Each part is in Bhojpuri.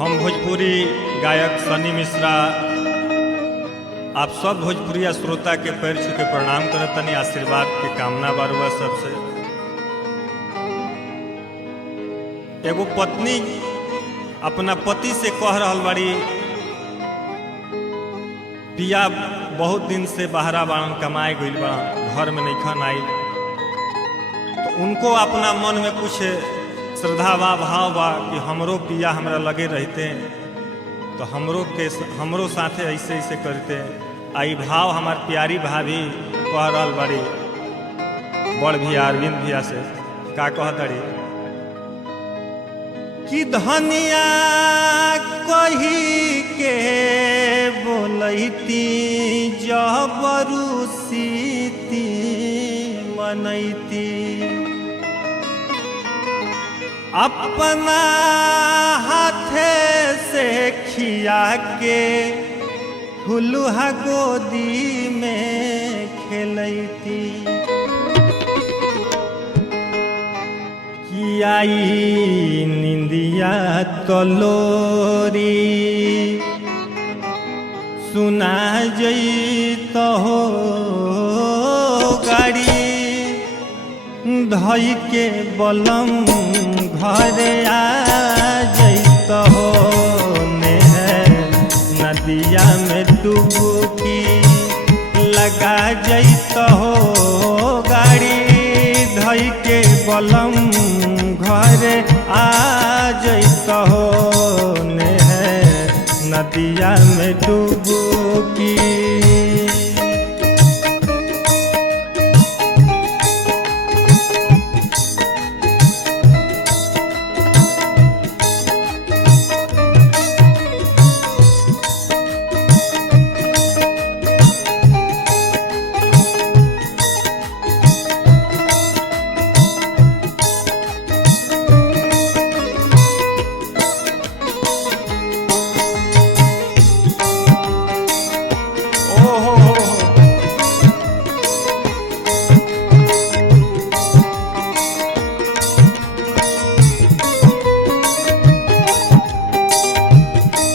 हम भोजपुरी गायक सनी मिश्रा आप सब भोजपुरी श्रोता के पैर छू के प्रणाम करत तनी। आशीर्वाद के कामना बारुआ सबसे। एगो पत्नी अपना पति से कह रहल बाड़ी, पिया बहुत दिन से बहरा बाड़न, कमाए गइल बाड़न, घर में नइखन आई। तो उनको अपना मन में कुछ श्रद्धा बा, भाव बा कि हमरो पिया हमरा लगे रहते तो हमरो साथे ऐसे ऐसे करते। आई भाव हमार प्यारी भाभी कह रहल बाड़ी बड़ भैया अरविंद भैया से का कहतड़ी कि धनिया कही के बोलैती जबरूसीती मनैती, अपना हाथे से खिया के हुलुहा गोदी में खेलैती। कि आई निंदिया तलोरी सुना जई तो हो गाड़ी, धई के बलम घरे आ जैत हो नदिया में डुबकी लगा जैत हो गाड़ी, धई के बलम घरे आ जैत हो नदिया में डुबकी।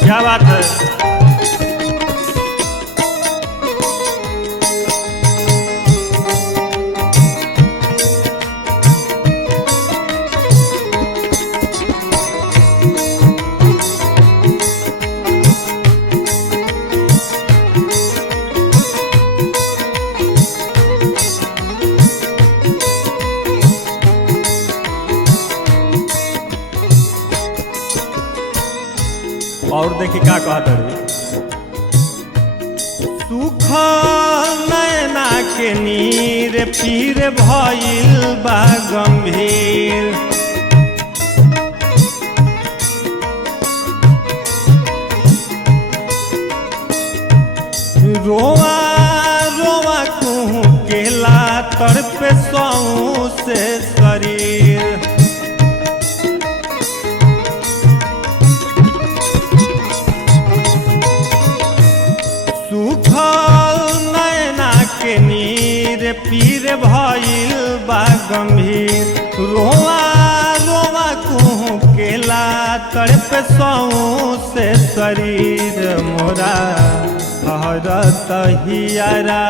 क्या बात है। और देखी का कहत सुख नैना के नीर पीर भइल बा गंभीर, रोआ रोआ कहूँ केला तड़पे सौ से शरीर। पीर भइल बा गंभीर, रोआ रोआ कहूँ केला तड़प सौ से शरीर मोरा हरत हियरा।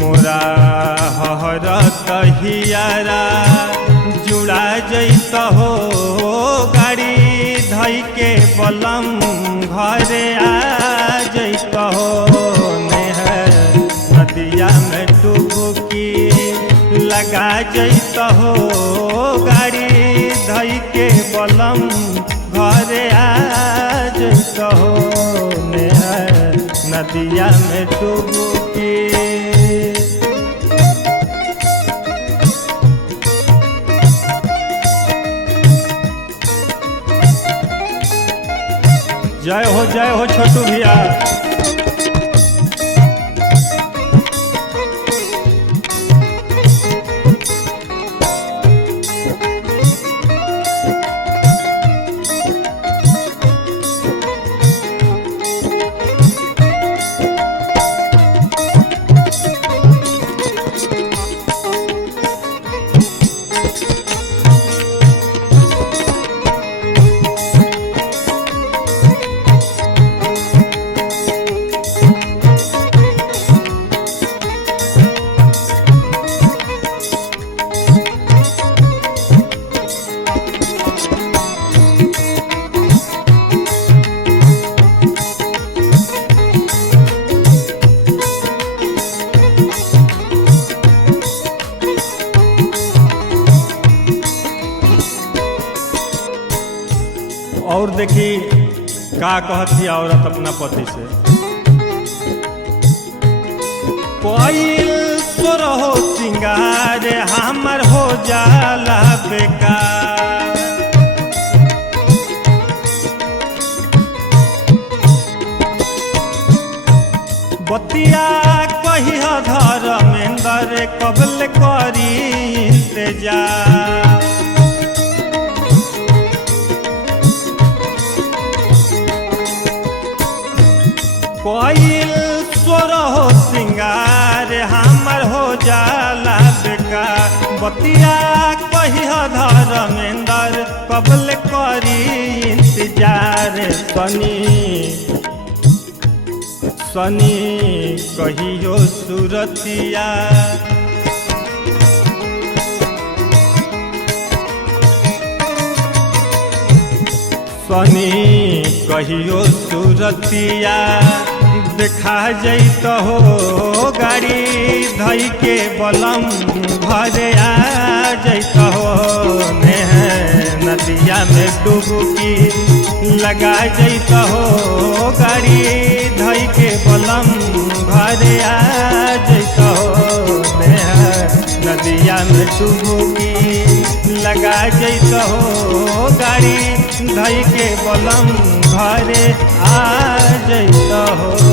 मोरा हरत हियरा जुड़ा जैत हो गाड़ी, धई के बलम घरे आ जैत हो नदिया में डुबकी लगा जैत हो गाड़ी, धई के बलम घरे आ जैत हो नदिया में डुबकी। जय हो छोटू भैया। का कहती औरत अपना पति से, कोई सोरहो सिंगार हमर हो जाला बेकार। बतिया कही धर्मेंद्र कबल करी इंतजार। कोई सोरहो सिंगार हमर हो जाला बेकार। बतिया कही धर्मेंद्र कबल करी इंतजार। सनी कहियो सुरतिया, सनी कहियो सुरतिया। देखा जैत हो गाड़ी धई के बलम घरे आ जैत हो। नदिया में डुबकी लगा जैत हो गाड़ी धई के बलम घरे आ जैत हो। नदिया में डुबकी लगा जैत हो गाड़ी धई के बलम घरे आ जैत हो।